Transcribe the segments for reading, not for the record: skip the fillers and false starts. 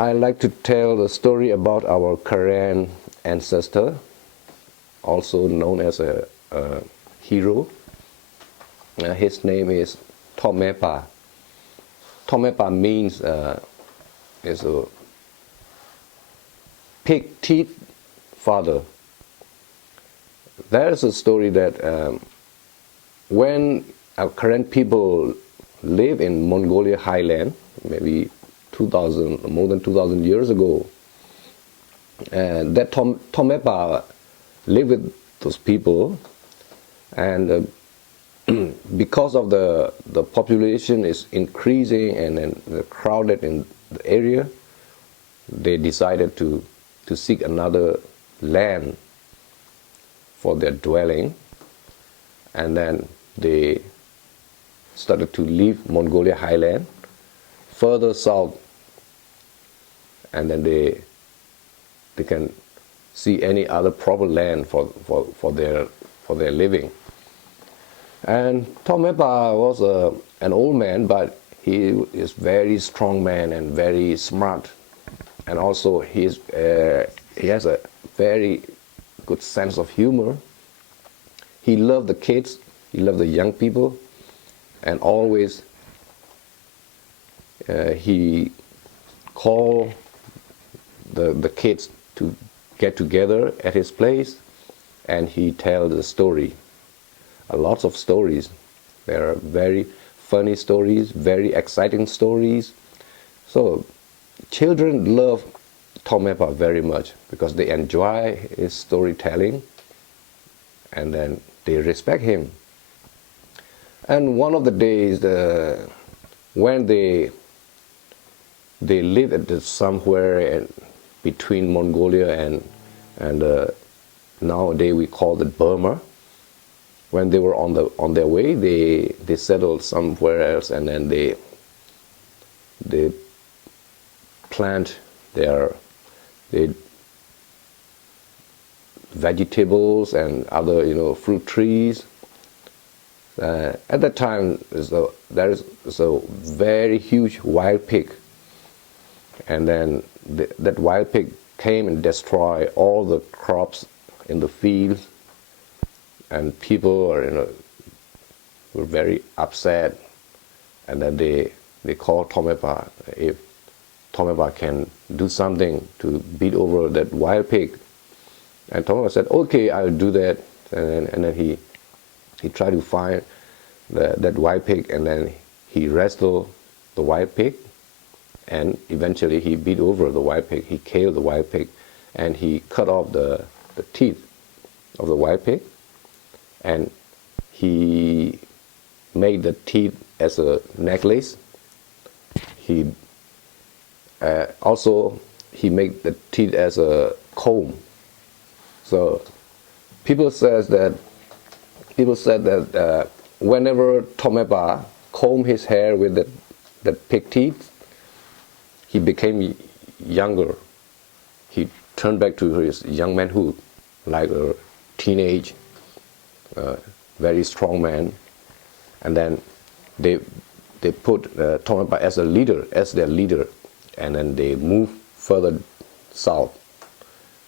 I like to tell the story about our Karen ancestor, also known as a hero. His name is Thomepa. Thomepa means is a pig teeth father. There's a story that when our current people live in Mongolia highland, maybe more than 2,000 years ago, and that Thomepa lived with those people, and because of the population is increasing and then they're crowded in the area, they decided to seek another land for their dwelling, and then they started to leave Mongolia highland further south, and then they can see any other proper land for their living. And Thomepa was an old man, but he is very strong man and very smart, and also he has a very good sense of humor. He loved the kids, he loved the young people, and always he called the kids to get together at his place, and he tells the story. A lot of stories. There are very funny stories, very exciting stories. So children love Thomepa very much because they enjoy his storytelling, and then they respect him. And one of the days, when they lived somewhere between Mongolia and nowadays we call it Burma. When they were on their way, they settled somewhere else, and then they plant their vegetables and other fruit trees. At that time, there is a very huge wild pig, and then that wild pig came and destroyed all the crops in the fields, and people were very upset, and then they called Thomepa if Thomepa can do something to beat over that wild pig. And Thomepa said, "Okay, I'll do that." And then he tried to find that wild pig, and then he wrestled the wild pig, and eventually he beat over the wild pig. He killed the wild pig, and he cut off the teeth of the wild pig, and he made the teeth as a necklace. He made the teeth as a comb. So people said that whenever Thomepa combed his hair with the pig teeth, he became younger. He turned back to his young manhood, like a teenage, very strong man. And then they put Thomepa as their leader, and then they moved further south.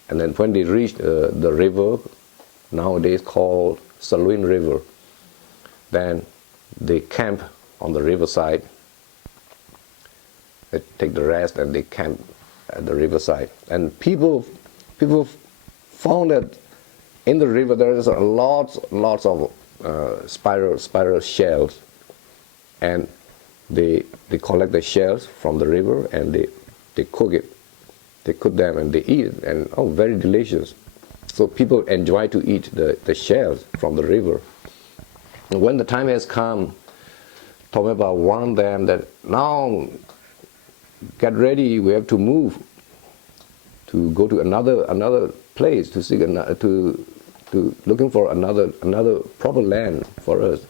And then when they reached the river, nowadays called Salween River, then they camp on the riverside. They take the rest and they camp at the riverside. And people found that in the river there is lots of spiral shells, and they collect the shells from the river and they cook it. They cook them and they eat it, and very delicious. So people enjoy to eat the shells from the river. And when the time has come, Thomepa warned them that now get ready, we have to move to go to another place to seek to looking for another proper land for us.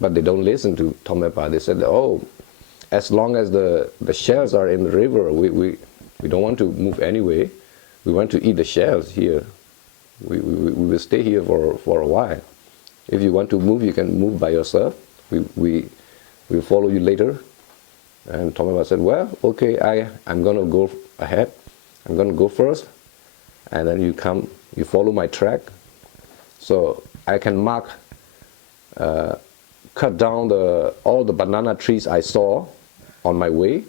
But they don't listen to Thomepa. They said, as long as the shells are in the river, we don't want to move anyway. We want to eat the shells here. We will stay here for a while. If you want to move, you can move by yourself. We will follow you later. And Tomeba said, well, okay, I'm going to go ahead. I'm going to go first. And then you follow my track. So I can cut down all the banana trees I saw on my way,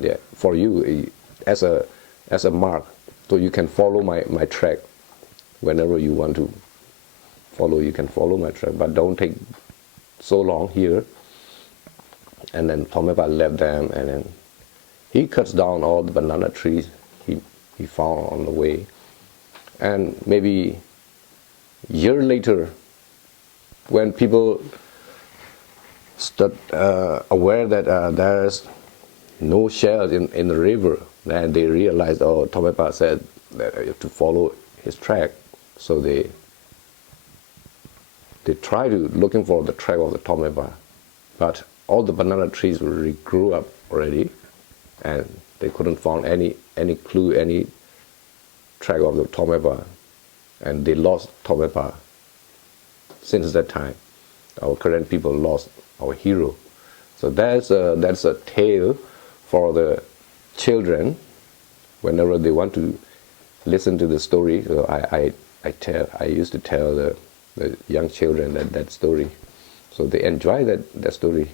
yeah, for you as a mark. So you can follow my track. Whenever you want to follow, you can follow my track. But don't take so long here. And then Tomeba left them, and then he cuts down all the banana trees he found on the way. And maybe a year later, when people start aware that there's no shells in the river, then they realize, oh, Tomeba said that you have to follow his track. So they try to looking for the track of the Tomeba, but all the banana trees grew up already, and they couldn't find any clue, any track of the Tomeba, and they lost Tomeba. Since that time, our current people lost our hero. So that's a tale for the children whenever they want to listen to the story. So I used to tell the young children that story, so they enjoy that story.